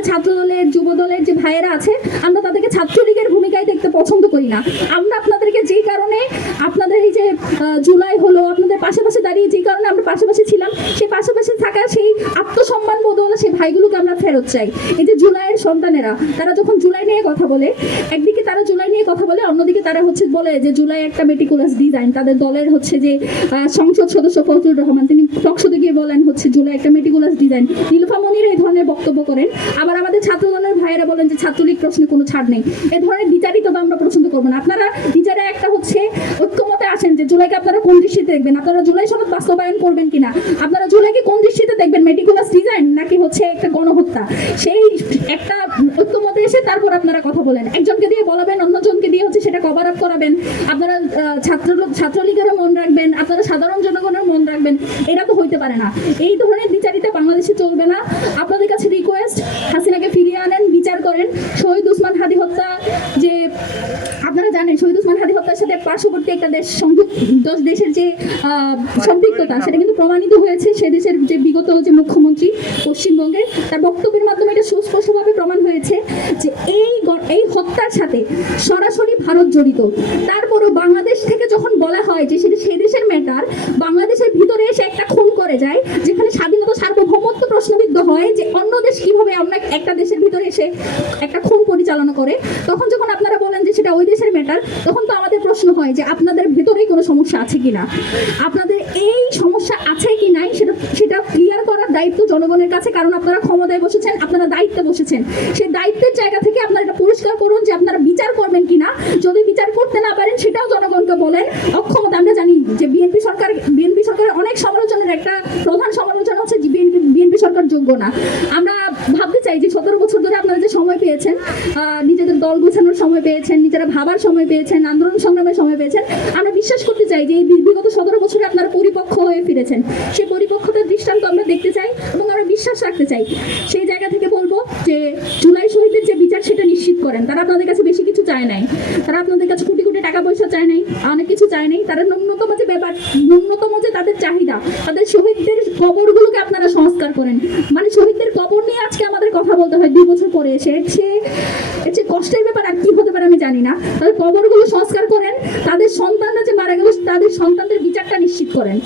আমাদের ছাত্র দলের যুব দলের যে ভাইয়েরা আছে আমরা তাদেরকে ছাত্রলীগের ভূমিকায় দেখতে পছন্দ করি না। আমরা আপনাদেরকে যেই কারণে আপনাদের এই যে জুলাই হলো আপনাদের পাশাপাশি দাঁড়িয়ে যেই কারণে আমরা পাশাপাশি ছিলাম সেই পাশাপাশি থাকা সেই আত্মসম্মান বোধ হলো সেই ভাইগুলোকে আমরা ফেরত চাই। এই যে জুলাইয়ের সন্তানেরা তারা যখন জুলাই নিয়ে কথা বলে একদিকে তারা জুলাই নিয়ে কথা বলে অন্যদিকে তারা হচ্ছে বলে যে জুলাই একটা মেটিকুলাস ডিজাইন। তাদের দলের হচ্ছে যে সংসদ সদস্য ফজলুর রহমান তিনি টকশোতে গিয়ে বলেন হচ্ছে জুলাই একটা মেটিকুলাস ডিজাইন। নীলুফা মনির এই ধরনের বক্তব্য করেন। আবার আমাদের ছাত্র দলের ভাইয়েরা বলেন যে ছাত্রলীগ প্রশ্নে কোনো ছাড় নেই। এই ধরনের বিচারিতা আমরা পছন্দ করবো না। আপনারা নিজেরা একটা হচ্ছে ঐক্যমতে আসেন যে জুলাইকে আপনারা কোন দৃষ্টিতে দেখবেন, আপনারা জুলাই সনদ বাস্তবায়ন করবেন কিনা, আপনারা জুলাইকে কোন দৃষ্টিতে দেখবেন, মেটিকুলাস ডিজাইন নাকি হচ্ছে একটা গণহত্যা। সেই একটা ঐক্যমতে এসে তারপর আপনারা কথা বলেন। একজনকে দিয়ে বলাবেন অন্যজনকে দিয়ে হচ্ছে সেটা কভার আপ করাবেন। আপনারা ছাত্রলীগেরও মন রাখবেন, আপনারা সাধারণ জনগণের মন রাখবেন, এটা তো হইতে পারে না। এই ধরনের বিচারিতা বাংলাদেশে চলবে না। আপনাদের কাছে রিকোয়েস্ট হাসিনাকে ফিরিয়ে আনেন, বিচার করেন। শহীদ উসমান হাদি হত্যা যে আপনারা জানেন শহীদ উসমান হাদি হত্যার সাথে পার্শ্ববর্তী একটা দেশ দেশের যে সম্পৃক্ততা সেটা কিন্তু প্রমাণিত হয়েছে। সে দেশের যে বিগত যে মুখ্যমন্ত্রী পশ্চিমবঙ্গের তার বক্তব্যের মাধ্যমে এটা সুস্পষ্টভাবে প্রমাণ হয়েছে যে এই হত্যার সাথে সরাসরি ভারত জড়িত। তারপরও বাংলাদেশ থেকে যখন বলা হয় যে সেটা সে দেশের ম্যাটার, বাংলাদেশের ভিতরে এসে একটা খুন করে যায় যেখানে স্বাধীনতা সার্বভৌমত্ব প্রশ্নবিদ্ধ হয় যে অন্য দেশ কিভাবে আমরা একটা দেশের ভিতরে এসে একটা খুন পরিচালনা করে, তখন যখন আপনারা বলেন যে সেটা ওই দেশের ম্যাটার তখন তো আমাদের প্রশ্ন হয় যে আপনাদের ভেতরেই কোনো সমস্যা আছে কিনা, আপনাদের এই সমস্যা আছে কি নাই সেটা ক্লিয়ার করার দায়িত্ব জনগণের কাছে। কারণ আপনারা ক্ষমতায় বসেছেন, আপনারা দায়িত্বে বসেছেন, সেই দায়িত্বের জায়গা থেকে আপনারা এটা পরিষ্কার করুন যে আপনারা বিচার করবেন কিনা। যদি বিচার করতে না পারেন সেটাও জনগণকে বলেন। অক্ষমতা আমরা জানি যে বিএনপি সরকারের অনেক সমালোচনার একটা প্রধান সমালোচনা হচ্ছে যে বিএনপি সরকার যোগ্য না। আমরা ভাবতে চাই যে 17 বছর ধরে আপনারা যে সময় পেয়েছেন, নিজেদের দল গোছানোর সময় পেয়েছেন, নিজেরা ভাবার সময় পেয়েছেন, আন্দোলন সংগ্রামের সময় পেয়েছেন, আমরা বিশ্বাস করতে চাই যে এই বিগত 17 বছরে আপনারা পরিপক্ক হয়ে ফিরেছেন। সেই পরিপক্কতার দৃষ্টান্ত আমরা দেখতে চাই এবং আমরা বিশ্বাস রাখতে চাই। সেই জায়গা থেকে বলবো যে জুলাই শহীদের যে বিচার সেটা নিশ্চিত করেন। তারা আপনাদের কাছে বেশি কিছু চায় নাই, তারা আপনাদের কাছে কোটি কোটি টাকা পয়সা চায় নাই, অনেক কিছু চায় নাই। তারা ন্যূনতম যে তাদের চাহিদা, তাদের শহীদদের কবরগুলোকে আপনারা সংস্কার করেন। মানে শহীদদের কবর নিয়ে আজকে আমাদের কথা বলতে হয় 2 বছর পরে এসে, এর চেয়ে কষ্টের ব্যাপার আর কি হতে পারে আমি জানি না। তাদের কবরগুলো সংস্কার করেন, তাদের সন্তানরা যে মারা গেল তাদের সন্তানদের বিচারটা নিশ্চিত করেন।